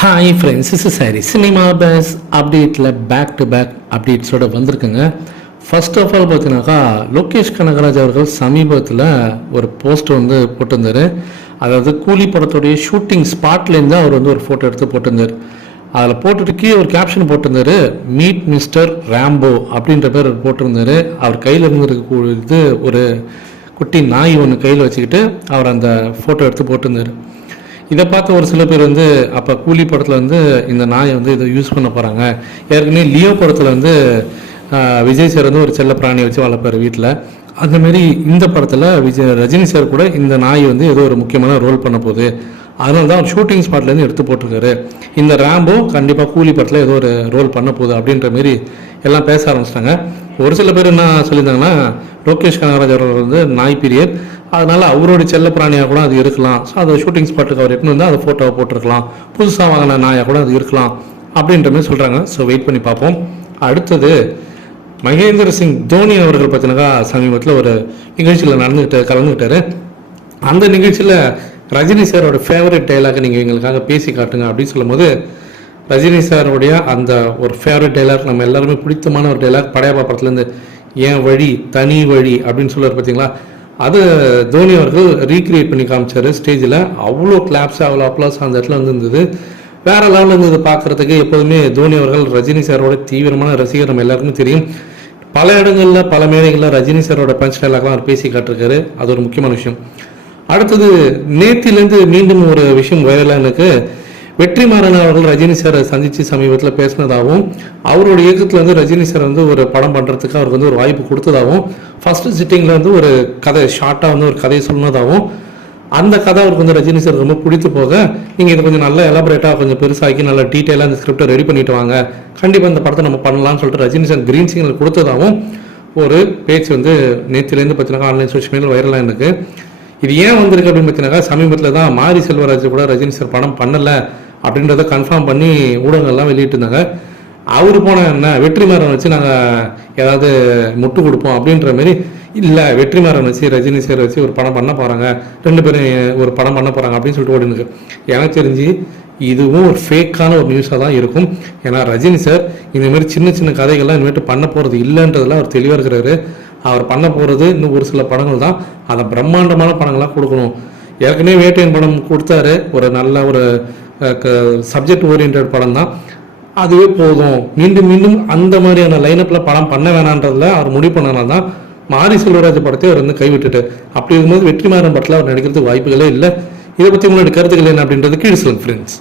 Hi friends, இஸ் சாரி cinema பேஸ் அப்டேட்டில் பேக் டு பேக் அப்டேட்ஸோடு வந்திருக்குங்க. ஃபர்ஸ்ட் ஆஃப் ஆல் பார்த்தீங்கன்னாக்கா லோகேஷ் கனகராஜ் அவர்கள் சமீபத்தில் ஒரு போஸ்ட் போட்டிருந்தார். அதாவது கூலி படத்துடைய ஷூட்டிங் ஸ்பாட்லேருந்து அவர் ஒரு ஃபோட்டோ எடுத்து போட்டிருந்தார். அதில் போட்டுட்டு கீழே ஒரு கேப்ஷன் போட்டிருந்தார், மீட் மிஸ்டர் ரேம்போ அப்படின்ற பேர் போட்டிருந்தார். அவர் கையில் இருந்திருக்கக்கூடியது ஒரு குட்டி நாய் ஒன்று கையில் வச்சுக்கிட்டு அவர் அந்த ஃபோட்டோ எடுத்து போட்டிருந்தார். இதை பார்த்து ஒரு சில பேர் அப்போ கூலி படத்தில் இந்த நாயை இதை யூஸ் பண்ண போகிறாங்க. ஏற்கனவே லியோ படத்தில் விஜய் சார் ஒரு செல்ல பிராணியை வச்சு வளர்ப்பார் வீட்டில். அந்தமாரி இந்த படத்தில் ரஜினி சார் கூட இந்த நாய் ஏதோ ஒரு முக்கியமான ரோல் பண்ண போகுது. அதனால தான் அவர் ஷூட்டிங் ஸ்பாட்லேருந்து எடுத்து போட்டிருக்காரு. இந்த ரேம்போ கண்டிப்பாக கூலி படத்தில் ஏதோ ஒரு ரோல் பண்ண போகுது அப்படின்ற மாரி எல்லாம் பேச ஆரம்பிச்சிட்டாங்க. ஒரு சில பேர் என்ன சொல்லியிருந்தாங்கன்னா, லோகேஷ் கனகராஜ் அவர்கள் நாய் பீரியட், அதனால் அவருடைய செல்ல பிராணியாக கூட அது இருக்கலாம். ஸோ அதை ஷூட்டிங் ஸ்பாட்டுக்கு அவர் எடுத்துன்னு அதை ஃபோட்டோவை போட்டிருக்கலாம். புதுசாக வாங்கின நாயாக கூட அது இருக்கலாம் அப்படின்ற மாதிரி சொல்கிறாங்க. ஸோ வெயிட் பண்ணி பார்ப்போம். அடுத்தது மகேந்திர சிங் தோனி அவர்கள் பார்த்தீங்கன்னாக்கா சமீபத்தில் ஒரு நிகழ்ச்சியில் கலந்துக்கிட்டாரு. அந்த நிகழ்ச்சியில் ரஜினி சாரோட ஃபேவரட் டைலாக் நீங்கள் எங்களுக்காக பேசி காட்டுங்க அப்படின்னு சொல்லும்போது, ரஜினி சாரோடைய அந்த ஒரு ஃபேவரட் டைலாக், நம்ம எல்லாருமே பிடித்தமான ஒரு டைலாக், படையப்பா படத்துலேருந்து என் வழி தனி வழி அப்படின்னு சொல்லுவார் பார்த்தீங்களா, அது தோனி அவர்கள் ரீக்ரியேட் பண்ணி காமிச்சார் ஸ்டேஜில். அவ்வளோ கிளாப்ஸ், அவ்வளோ அப்ளாஸ் அந்த இடத்துல இருந்தது. வேற லெவலில் இருந்தது பார்க்குறதுக்கு. எப்போதுமே தோனி அவர்கள் ரஜினி சாரோட தீவிரமான ரசிகர், நம்ம எல்லாருக்குமே தெரியும். பல இடங்களில் பல மேடைகளில் ரஜினி சாரோட பஞ்ச் டைலாக்லாம் அவர் பேசி காட்டிருக்காரு. அது ஒரு முக்கியமான விஷயம். அடுத்தது நேத்திலேருந்து மீண்டும் ஒரு விஷயம் வைரலாக எனக்கு, வெற்றிமாறன் அவர்கள் ரஜினி சாரை சந்தித்து சமீபத்தில் பேசினதாகவும், அவரோட இயக்கத்தில் ரஜினி சார் ஒரு படம் பண்ணுறதுக்கு அவருக்கு ஒரு வாய்ப்பு கொடுத்ததாகவும், ஃபர்ஸ்ட் சிட்டிங்கில் ஒரு கதை ஷார்ட்டாக ஒரு கதையை சொன்னதாகவும், அந்த கதை அவருக்கு ரஜினி சார் ரொம்ப பிடித்து போக, நீங்கள் இதை கொஞ்சம் நல்லா எலாபரேட்டாக கொஞ்சம் பெருசாக்கி நல்லா டீட்டெயிலாக அந்த ஸ்கிரிப்டை ரெடி பண்ணிட்டு வாங்க, கண்டிப்பாக இந்த படத்தை நம்ம பண்ணலாம்னு சொல்லிட்டு ரஜினி சார் கிரீன் சிக்னல் கொடுத்ததாகவும் ஒரு பேச்சு நேற்றுலேருந்து பார்த்தீங்கன்னா ஆன்லைன் சோஷியல் மீடியாவில் வைரலாக இருக்குது. இது ஏன் வந்திருக்கு அப்படின்னு பார்த்தீங்கன்னா, சமீபத்தில் தான் மாரி செல்வராஜ் கூட ரஜினி சார் படம் பண்ணலை அப்படின்றத கன்ஃபார்ம் பண்ணி ஊடகங்கள்லாம் வெளியிட்டு இருந்தாங்க. அவர் போன என்ன வெற்றிமாறன் வச்சு நாங்கள் ஏதாவது முட்டு கொடுப்போம் அப்படின்ற மாரி, இல்லை வெற்றிமாறன் வச்சு ரஜினி சார் வச்சு ஒரு படம் பண்ண போகிறாங்க, ரெண்டு பேரும் ஒரு படம் பண்ண போகிறாங்க அப்படின்னு சொல்லிட்டு ஓடினுக்கு. எனக்கு தெரிஞ்சு இதுவும் ஒரு ஃபேக்கான ஒரு நியூஸாக தான் இருக்கும். ஏன்னா ரஜினி சார் இந்தமாரி சின்ன சின்ன கதைகள்லாம் இனிமேட்டு பண்ண போகிறது இல்லைன்றதுல அவர் தெளிவாக இருக்கிறாரு. அவர் பண்ண போகிறது இன்னும் ஒரு சில படங்கள் தான், அதை பிரம்மாண்டமான படங்களாக கொடுக்கணும். ஏற்கனவே வேட்டையன் படம் கொடுத்தாரு, ஒரு நல்ல ஒரு சப்ஜெக்ட் ஓரியன்ட் படம் தான், அதுவே போதும். மீண்டும் மீண்டும் அந்த மாதிரியான லைனப்பில் படம் பண்ண வேணான்றதுல அவர் முடிவு பண்ணனால தான் மாரி செல்வராஜ் படத்தை அவர் கைவிட்டுட்டு, அப்படி இருக்கும்போது வெற்றிமாறன் படத்தில் அவர் நடிக்கிறதுக்கு வாய்ப்புகளே இல்லை. இதை பற்றி முன்னாடி கருத்துக்கள் என்ன அப்படின்றது கீழே சொல்லுங்க ஃப்ரெண்ட்ஸ்.